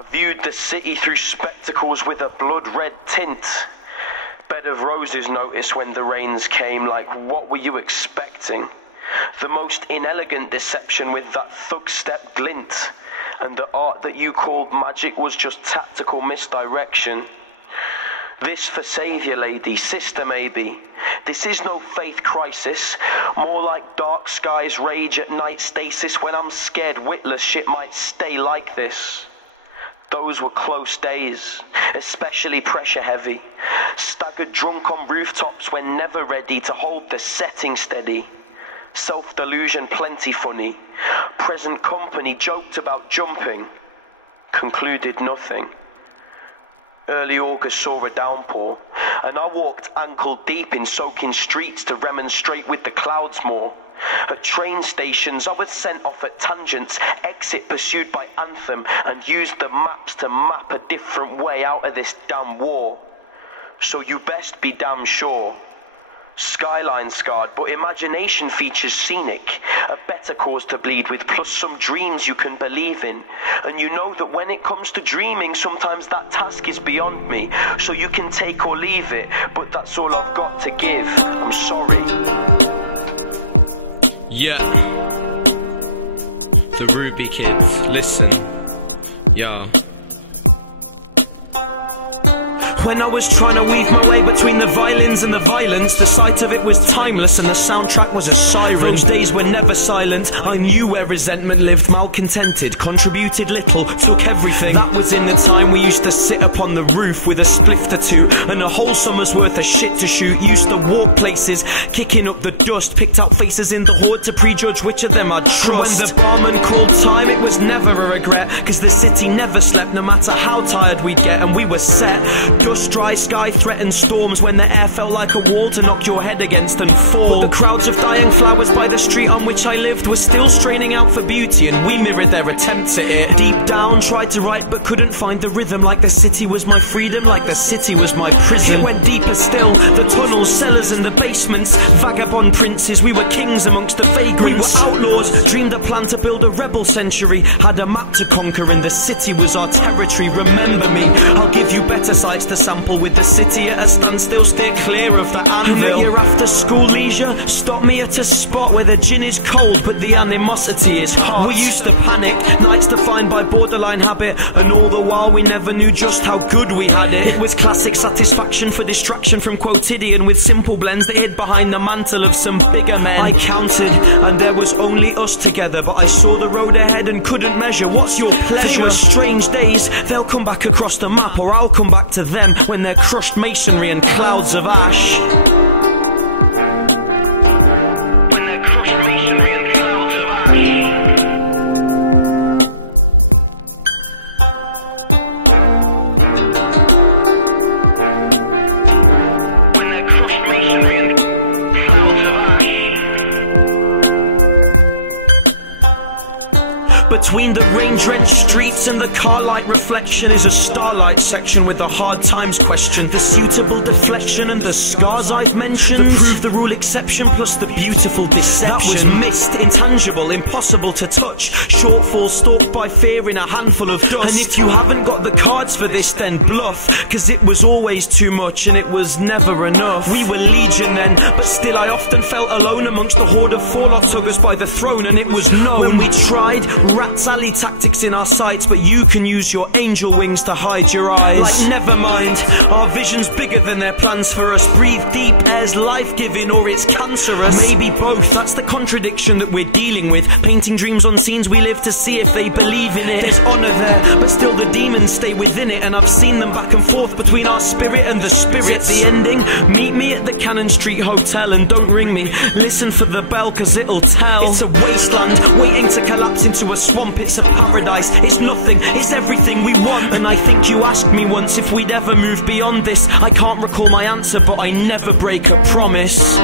I viewed the city through spectacles with a blood-red tint. Bed of roses noticed when the rains came, like what were you expecting? The most inelegant deception with that thug step glint. And the art that you called magic was just tactical misdirection. This for saviour, lady, sister maybe. This is no faith crisis, more like dark skies rage at night stasis. When I'm scared witless shit might stay like this. Those were close days, especially pressure heavy. Staggered drunk on rooftops when never ready to hold the setting steady. Self-delusion plenty funny. Present company joked about jumping. Concluded nothing. Early August saw a downpour, and I walked ankle deep in soaking streets to remonstrate with the clouds more. At train stations I was sent off at tangents, exit pursued by anthem, and used the maps to map a different way out of this damn war. So you best be damn sure. Skyline scarred, but imagination features scenic. A better cause to bleed with, plus some dreams you can believe in. And you know that when it comes to dreaming, sometimes that task is beyond me. So you can take or leave it, but that's all I've got to give. I'm sorry. Yeah. The Ruby Kids, listen. Yeah. When I was trying to weave my way between the violins and the violence, the sight of it was timeless and the soundtrack was a siren. Those days were never silent. I knew where resentment lived, malcontented, contributed little, took everything. That was in the time we used to sit upon the roof with a spliff or two and a whole summer's worth of shit to shoot. Used to walk places, kicking up the dust, picked out faces in the horde to prejudge which of them I'd trust. When the barman called time, it was never a regret, cause the city never slept no matter how tired we'd get, and we were set. Dust, dry sky threatened storms when the air felt like a wall to knock your head against and fall. But the crowds of dying flowers by the street on which I lived were still straining out for beauty, and we mirrored their attempts at it. Deep down tried to write but couldn't find the rhythm, like the city was my freedom, like the city was my prison. It went deeper still, the tunnels, cellars and the basements. Vagabond princes, we were kings amongst the vagrants. We were outlaws, dreamed a plan to build a rebel century. Had a map to conquer and the city was our territory. Remember me, I'll give you better sights to sample. With the city at a standstill, steer clear of the anvil. And your after school leisure, stop me at a spot where the gin is cold but the animosity is hot. We used to panic, nights defined by borderline habit, and all the while we never knew just how good we had it. It was classic satisfaction for distraction from quotidian, with simple blends that hid behind the mantle of some bigger men. I counted and there was only us together, but I saw the road ahead and couldn't measure. What's your pleasure? They were strange days, they'll come back across the map, or I'll come back to them when they're crushed masonry and clouds of ash. When they're crushed masonry and clouds of ash. Between the rain-drenched streets and the car-light reflection is a starlight section with the hard times question, the suitable deflection and the scars I've mentioned. The prove the rule exception plus the beautiful deception. That was mist, intangible, impossible to touch. Shortfall stalked by fear in a handful of dust. And if you haven't got the cards for this, then bluff, cause it was always too much and it was never enough. We were legion then, but still I often felt alone amongst the horde of forelock tuggers by the throne, and it was known when we tried Rat's alley tactics in our sights, but you can use your angel wings to hide your eyes. Like never mind, our vision's bigger than their plans for us. Breathe deep, air's life-giving or it's cancerous. Maybe both, that's the contradiction that we're dealing with. Painting dreams on scenes we live to see if they believe in it. There's honour there, but still the demons stay within it, and I've seen them back and forth between our spirit and the spirits. The ending, meet me at the Cannon Street Hotel and don't ring me, listen for the bell cause it'll tell. It's a wasteland waiting to collapse into a swamp. It's a paradise, it's nothing, it's everything we want. And I think you asked me once if we'd ever move beyond this. I can't recall my answer, but I never break a promise.